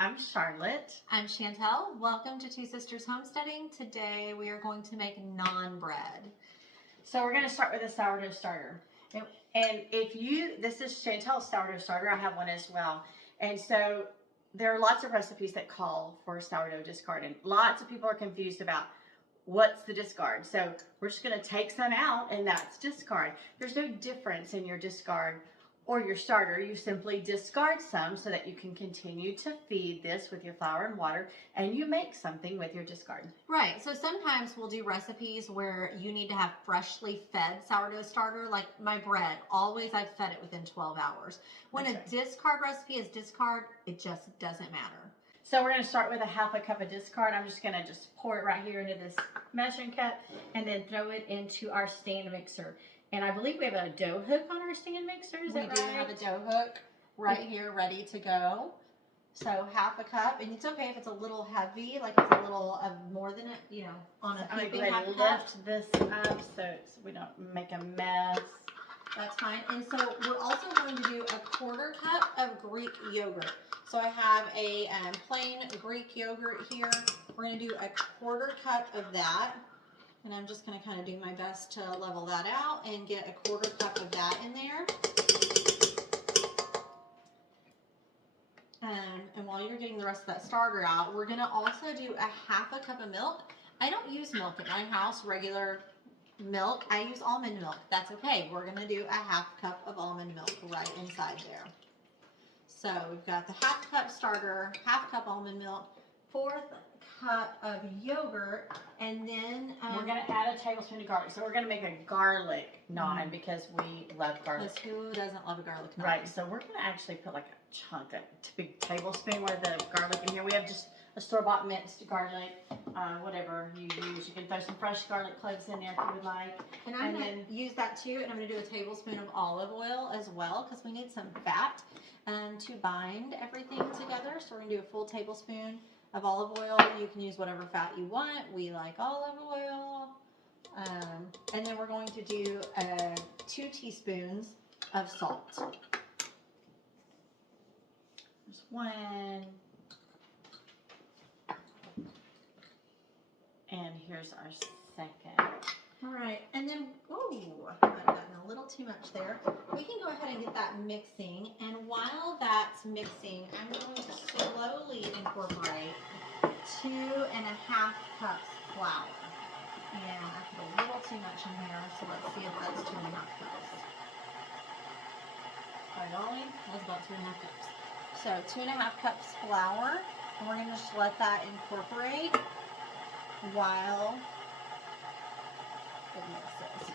I'm Charlotte. I'm Chantel. Welcome to Two Sisters Homesteading. Today we are going to make naan bread. So we're going to start with a sourdough starter. And this is Chantel's sourdough starter. I have one as well. And so there are lots of recipes that call for sourdough discard. And lots of people are confused about what's the discard. So we're just going to take some out and that's discard. There's no difference in your discard or your starter. You simply discard some so that you can continue to feed this with your flour and water, and you make something with your discard. Right, so sometimes we'll do recipes where you need to have freshly fed sourdough starter, like my bread. Always I've fed it within 12 hours. When a discard recipe is discard, it just doesn't matter. So we're going to start with a half a cup of discard. I'm just going to pour it right here into this measuring cup and then throw it into our stand mixer. And I believe we have a dough hook on our stand mixer. Is that right? We do have a dough hook right here ready to go. So half a cup, and it's okay if it's a little heavy, like it's a little more than it, you know, on a heaping half a cup. Lift this up so we don't make a mess. That's fine. And so we're also going to do a 1/4 cup of Greek yogurt. So I have a plain Greek yogurt here. We're going to do a 1/4 cup of that. And I'm just going to kind of do my best to level that out and get a 1/4 cup of that in there. And while you're getting the rest of that starter out, we're going to also do a half a cup of milk. I don't use milk at my house, regular milk. I use almond milk. That's okay. We're going to do a half cup of almond milk right inside there. So we've got the half cup starter, half cup almond milk, 1/4 cup of yogurt, and then we're going to add a tablespoon of garlic. So we're going to make a garlic naan because we love garlic. Because who doesn't love a garlic naan? Right. So we're going to actually put like a chunk, a big tablespoon worth of garlic in here. We have just a store-bought minced garlic, whatever you use. You can throw some fresh garlic cloves in there if you would like. And I'm going to use that too, and I'm going to do a tablespoon of olive oil as well because we need some fat to bind everything together. So we're going to do a full tablespoon of olive oil. You can use whatever fat you want. We like olive oil. And then we're going to do 2 teaspoons of salt. There's 1. And here's our 2nd. All right, and then, I might have gotten a little too much there. We can go ahead and get that mixing, and while that's mixing, I'm going to slowly incorporate 2.5 cups flour. And I put a little too much in here, so let's see if that's 2.5 cups. Right, Ollie? That's about 2.5 cups. So 2.5 cups flour, and we're going to just let that incorporate while it mixes.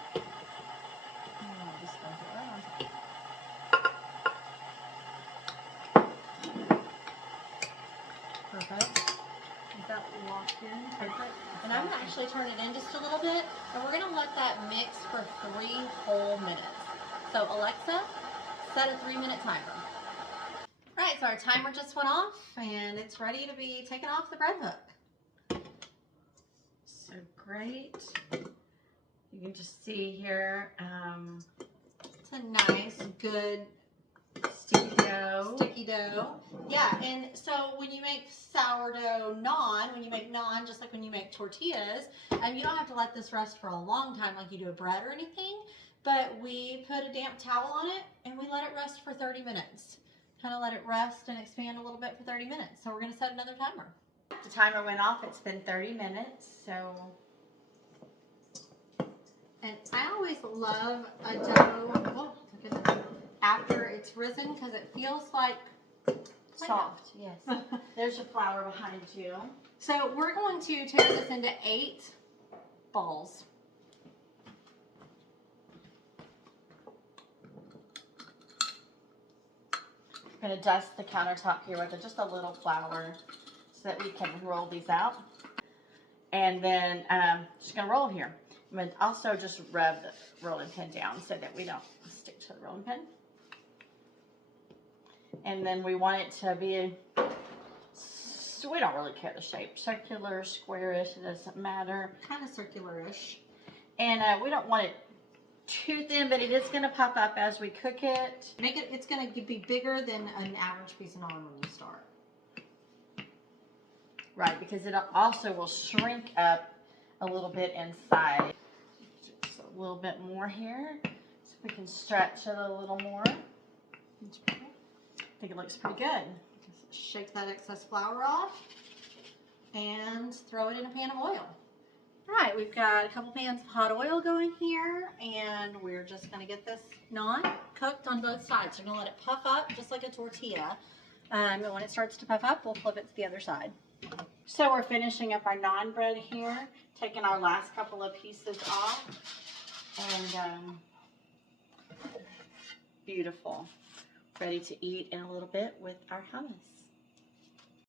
And I'll just dump it right on top. Perfect. Is that locked in? Perfect. And I'm going to actually turn it in just a little bit, and we're going to let that mix for 3 whole minutes. So Alexa, set a 3-minute timer. All right, so our timer just went off, and it's ready to be taken off the bread hook. So great. You can just see here. It's a nice, good sticky dough. Sticky dough. Yeah, and so when you make sourdough naan, when you make naan, just like when you make tortillas, you don't have to let this rest for a long time like you do a bread or anything, but we put a damp towel on it and we let it rest for 30 minutes. Kind of let it rest and expand a little bit for 30 minutes. So we're going to set another timer. The timer went off. It's been 30 minutes, so. And I always love a dough after it's risen because it feels like soft. Yes. There's your flour behind you. So we're going to tear this into 8 balls. I'm going to dust the countertop here with just a little flour so that we can roll these out. And then just going to roll here. I'm going to also just rub the rolling pin down so that we don't stick to the rolling pin. And then we want it to be, so we don't really care the shape, circular, squarish, it doesn't matter. Kind of circular-ish. And we don't want it too thin, but it is going to puff up as we cook it. It's going to be bigger than an average piece of naan when you start. Right, because it also will shrink up a little bit inside. Just a little bit more here, so we can stretch it a little more. I think it looks pretty good. Just shake that excess flour off and throw it in a pan of oil. All right, we've got a couple pans of hot oil going here, and we're just gonna get this naan cooked on both sides. We're gonna let it puff up just like a tortilla. And when it starts to puff up, we'll flip it to the other side. So we're finishing up our naan bread here, taking our last couple of pieces off, and beautiful. Ready to eat in a little bit with our hummus.